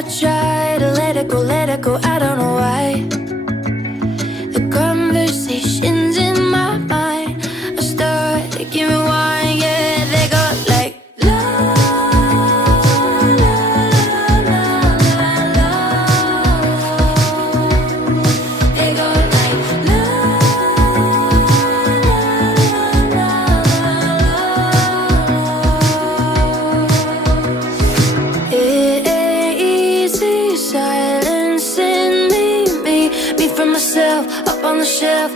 I try to let it go, I don't know why. The conversations in my mind are start to give me wine, yeah. They go like la la la la la. They go like la la la la. It ain't easy silencing me from myself up on the shelf.